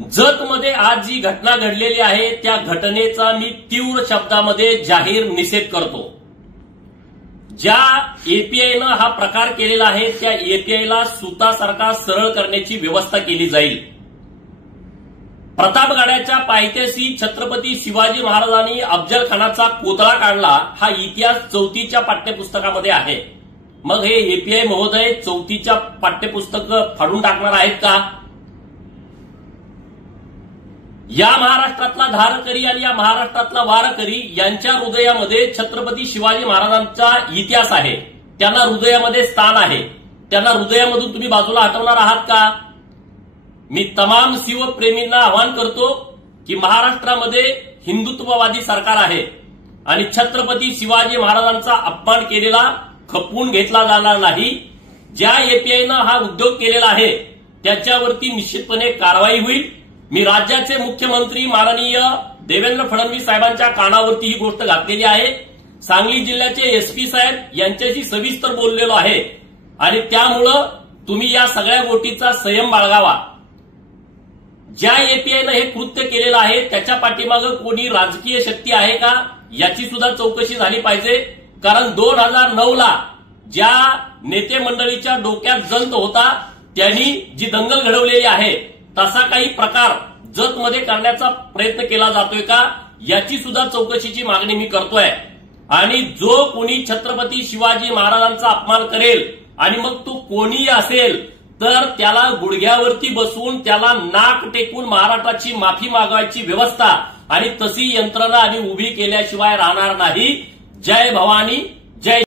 जतमध्ये आज जी घटना घडलेली आहे त्या घटनेचा मी तीव्र शब्दामध्ये जाहीर निषेध करतो। ज्या एपीआयनं हा प्रकार केलेला आहे त्या एपीआयला सुतासारखा सरळ करण्याची व्यवस्था केली जाईल। प्रतापगडाच्या पायथ्याशी छत्रपती शिवाजी महाराजांनी अफजल खानाचा कोतळा काढला हा इतिहास 4थीच्या पाठ्यपुस्तकामध्ये आहे। मग हे एपीआय महोदय 4थीच्या पाठ्यपुस्तक फाडून टाकणार आहेत का? या महाराष्ट्रातला धारकरी आणि या महाराष्ट्रातला वारकरी यांच्या हृदयामध्ये छत्रपती शिवाजी महाराजांचा इतिहास आहे। त्यांना हृदयामध्ये स्थान आहे। त्यांना हृदयामधून तुम्ही बाजूला हटवणार आहात का? मी तमाम शिवप्रेमींना आवाहन करतो की महाराष्ट्रामध्ये हिंदुत्ववादी सरकार आहे आणि छत्रपती शिवाजी महाराजांचा अपमान केलेला खपवून घेतला जाणार नाही। ज्या एपीआयनं हा उद्योग केलेला आहे त्याच्यावरती निश्चितपणे कारवाई होईल। मी राज्याचे मुख्यमंत्री माननीय देवेंद्र फडणवीस साहेबांच्या कानावरती ही गोष्ट घातलेली आहे। सांगली जिल्ह्याचे एसपी साहेब यांच्याशी सविस्तर बोललेलो आहे आणि त्यामुळं तुम्ही या सगळ्या गोष्टीचा संयम बाळगावा। ज्या एपीआयनं हे कृत्य केलेलं आहे त्याच्या पाठीमागे कोणी राजकीय शक्ती आहे का याची सुद्धा चौकशी झाली पाहिजे। कारण 2009ला ज्या नेते मंडळीच्या डोक्यात जंत होता त्यांनी जी दंगल घडवलेली आहे तसा काही प्रकार जतमध्ये करण्याचा प्रयत्न केला जातोय का याची सुद्धा चौकशीची मागणी मी करतोय। आणि जो कोणी छत्रपती शिवाजी महाराजांचा अपमान करेल आणि मग तो कोणी असेल तर त्याला गुडघ्यावरती बसवून त्याला नाक टेकून महाराष्ट्राची माफी मागवायची व्यवस्था आणि तशी यंत्रणा आम्ही उभी केल्याशिवाय राहणार नाही। जय भवानी,